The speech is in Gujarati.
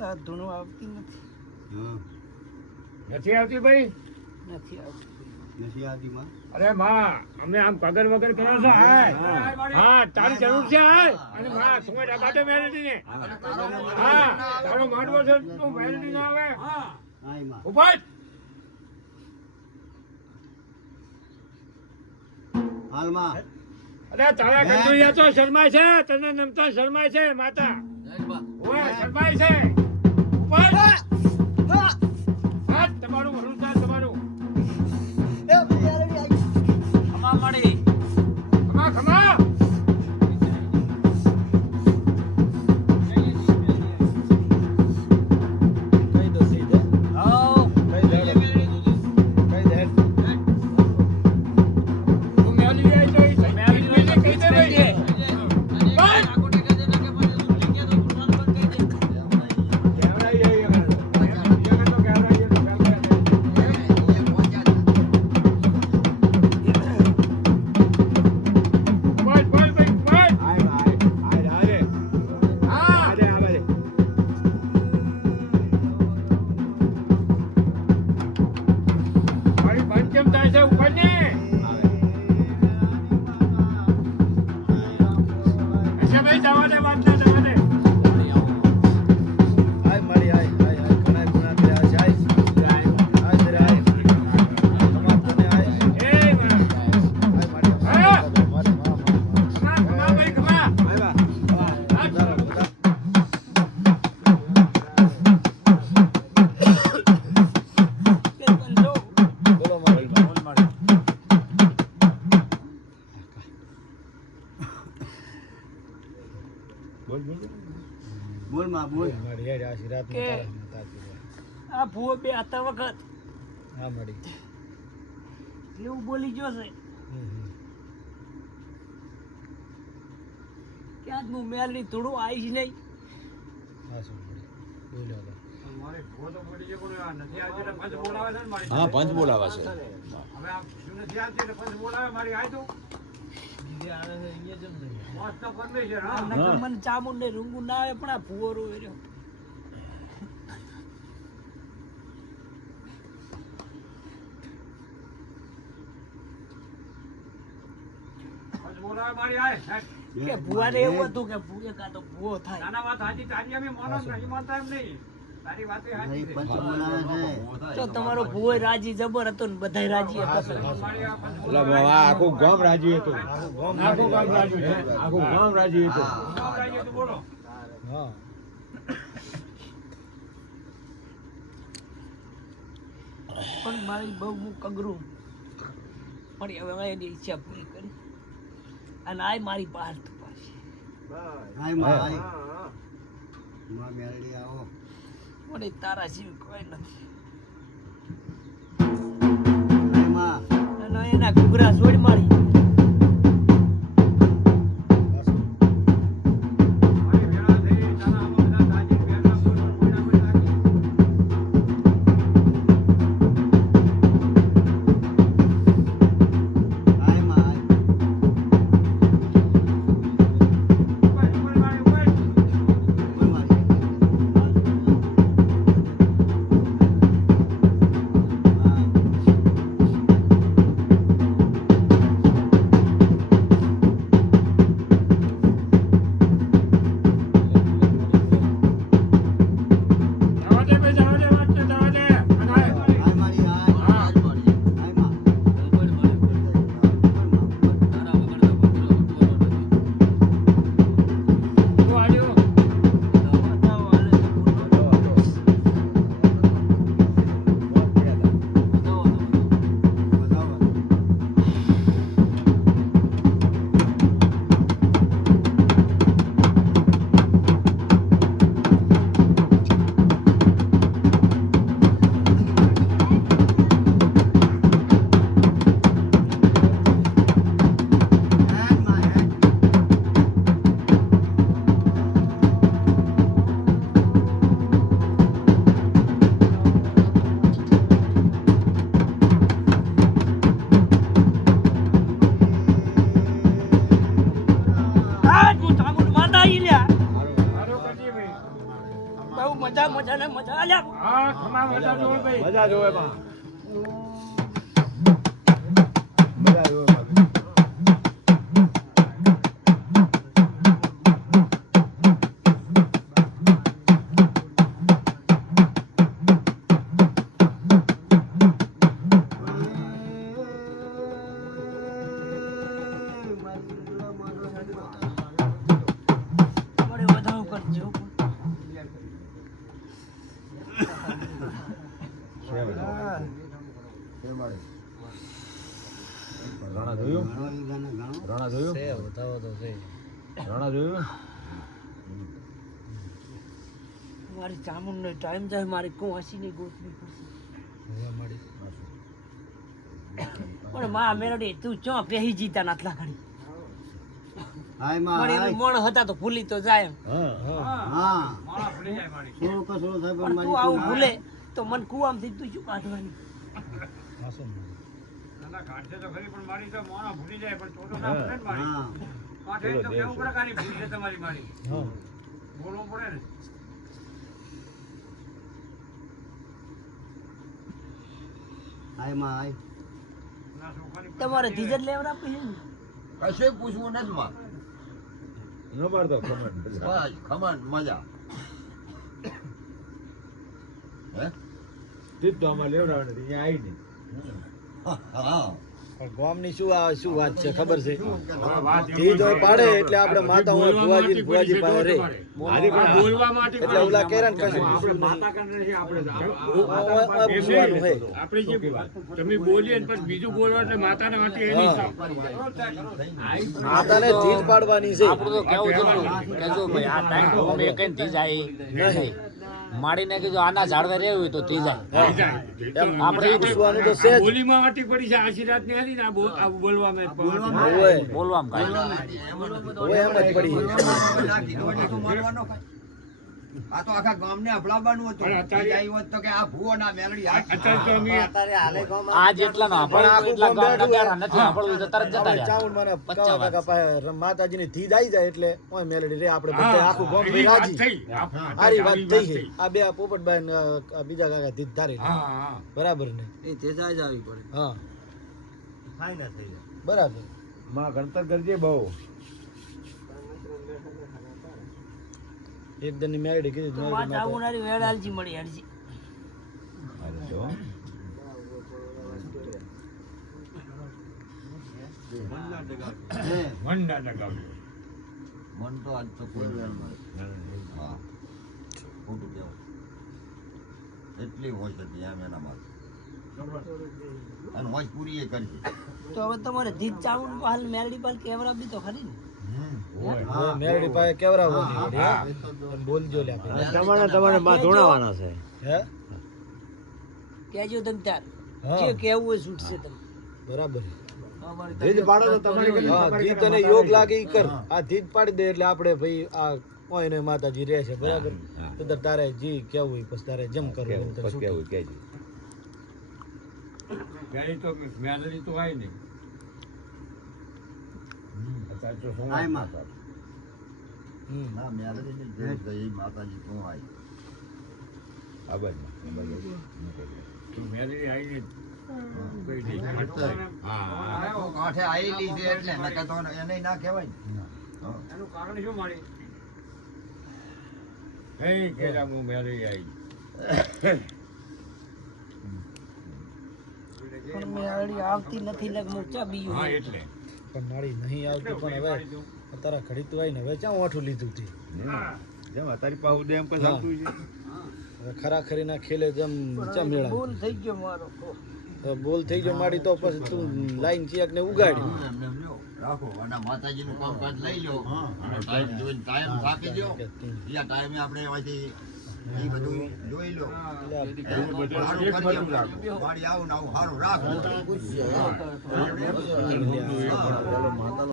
ધૂણું આવતી નથી. નથી આવતી ભાઈ? નથી આવતી. નથી આવતી માં. અરે માં અમે આમ પગર વગર કરો છો હાય. હા તારી જરૂર છે હાય. અને માં તમે ડાબાટે મેળવી ને. હા તારો માંડવો છે તું મેળવી ના આવે. હા હાય માં. ઉભા હાલ માં. અરે તારા કંટ્રોલિયા તો શરમાય છે, તને નમતા શરમાય છે માતા. ઓય શરમાય છે. ઉભા હા તમારું ભરું છે તમારું. ખમા મળી. ખમા ખમા. બોલ માં બોલ. આ ભૂવો બે હતા વખત હા મળી એવું બોલી ગયો છે કે આજ હું મેલની થોડું આવીશ નહીં. હા પંચ બોલાવા છે. મને ચામુંડ ને રૂંગું ના આવે પણ આ ભૂવો રોવે રહ્યો. કે ભૂવાને એવું હતું કે ભૂવે કાં તો ભૂવો થાય. નહીં પંચ બોલાવે છે. તો તમારો ભૂવો રાજી જબર હતો ને બધાય રાજી હતા. આખું ગામ રાજી હતું. આખું ગામ રાજી હતું. આખું ગામ રાજી હતું. હા પણ મારી બહુ હું કગરું પણ હવે એની ઈચ્છા પૂરી કરી અને આ મારી બહાર તપાસી. હાય માં હાય. માં મેલડી આવો. પણ એ તારા સિવાય કોઈ નથી. હાય માં. અને એના ઘૂઘરા છોડ મારી. મજા ને મજા આલ્યા હા ખમા મજા જોવે ભાઈ મજા જોવે માં મજા જોવે ભાભી મારે વધારો કરજો રાણા જોયું રાણા જોયું રાણા જોયું મારી ચામુંડ નો ટાઈમ જાય મારી કુવાસી ની ગોતવી પડશે પણ માં મેરડી તું ચો પેહી જીતા નાટલા ઘડી હાય માં મારી હાય મોણ હતા તો ભૂલી તો જાય હા હા માળા ભૂલી જાય મારી થોડો કસરો થાય પણ પણ તું આવું ભૂલે તો મન કુવામાંથી તું શું કાઢવાની નાના કાઢશે તો ખરી પણ મારી તો મોણા ભૂલી જાય પણ ચોટો ના ભૂલે ને મારી હા કાઢે તો કેવું પડે કાની ભૂલ છે તમારી મારી બોલવું પડે ને હાય માં હાય ના છોકરાની તમારે ધીજત લેવડા પછી ને કશું પૂછવું નથી માં ન મારતો ખમણ બસ ખમણ મજા હે તીજ તો આમાં લેવડાવવાની હતી અહીંયા આવી નહીં હા ગામની શું વાત છે ખબર છે હા, વાત એવી તીજ હોય પાડે એટલે આપણે માતા હોય ભુવાજી ભુવાજી પાસે રે આની પણ બોલવા માટે એટલે ઓલા કેરા ને કશું આપણે માતા કરને છે આપણે પૂછવાનું હે આપણે જે તમે બોલીએ ને પછી બીજું બોલવા એટલે માતાને માટે એની સાફ માતાને તીજ પાડવાની છે આપણું તો કેવું કેટલું કે જો ભાઈ આ ટાઈમ તો અમે કઈ થી જાય નહીં માડીને કીધું આના ઝાડવે રહેવું હોય તો થી જાય આપણે પૂછવાનું તો છે જ બોલીમાં વાટી પડી છે આશીર્વાદ ની હતી ને આ બોલવામાં હોય બોલવામાં કાંઈ હોય એમ જ પડી આ તો આખા ગામને અફલાવવાનું હતું પણ અત્યારે- આવ્યું હોત તો કે આ ભૂવો ના મેલડી આ અત્યારે તો અમે આ જેટલા નો પણ આખું એટલા ગામ બેઠું ગાડા નથી આપણું તો તરત જતા આપણે રહ્યા ચાઉંડ મને કાવા કાકા પાસે માતાજીની તીજ આવી જાય એટલે ઓય મેલડી રે આપણે બધા આખું ગામ એવી વાત રાજી થઈ. સારી વાત થઈ છે થઈ. આ બે પોપટભાઈ ને આ બીજા કાકા તીજ ધારે હા, હા. બરાબર ને હા બરાબર માં ગણતર કરજે બહુ એક દિન ની મેરડી કીધી તો વાત આવનારી વેળ આલજી મળી હાલજી અરે જો મન ના લગાવ્યું. મન તો આજ તો કોઈ હા ખોટું કેવું એટલી હોશ હતી એમ એનામાં અને હોશ પૂરી એ કરી તો હવે તમારે ધીજ ચાવણ હાલ મેરડી પાલ કેવરા બી તો ખરી ને હવે મેરડી પાસે કેવરાવવાની બોલજો લે આપણે તમારે માં ધોણાવાના છે હે કહેજો તમે તાર હા. જે કેવું હોય છૂટશે તમે બરાબર અમારે ધીજ પાડો તો તમારી ગલી હા તમારી ધીજ તને યોગ લાગે ઈ કર આ ધીજ પાડી દે એટલે આપણે ભાઈ આ ઓયને માતાજી રહે છે બરાબર હા. તો તારે જી કેવું હોય પછી તારે જમ કરવું હોય તો પછી શું કેવું કહેજે ત્યારે તો મેલડી તો આવી નહીં. અત્યારે તો શું હાય માં હમ. ના મેલડી ની જેમ તો એ માતાજી તું આવી આબાદ મેલડી આવી નહીં. કઈ નહીં. હા, હા. કાંઠે આવેલી છે એટલે નકર તો એને ના કહેવાય ને. હા. એનું કારણ શું મારી હે કેલા હું મેલડી આવી પણ મેરડી આવતી નથી ને હું ચા બીયું હા એટલે પણ મારી નહીં આવતી પણ હવે તારા ઘડી તો આવી ને હવે ક્યાં ઓઠું લીધું તી જેમ તારી પાસે ડેમ પર હા. આવતું છે હવે ખરા ખરીના ખેલે જેમ ચા મેળા બોલ થઈ ગયો મારો બોલ થઈ ગયો માડી તો પછી તું લાઈન ચિયાક ને ઉગાડી એમને એમ લ્યો. રાખો અને માતાજીનું કામકાજ લઈ લો અને ટાઈમ જોઈને ટાઈમ થાકી દો બીજા ટાઈમે આપણે એમાંથી એ બધું જોઈ લો સારું કરી દો. મારી આવું ને આવું સારું રાખો એટલે આ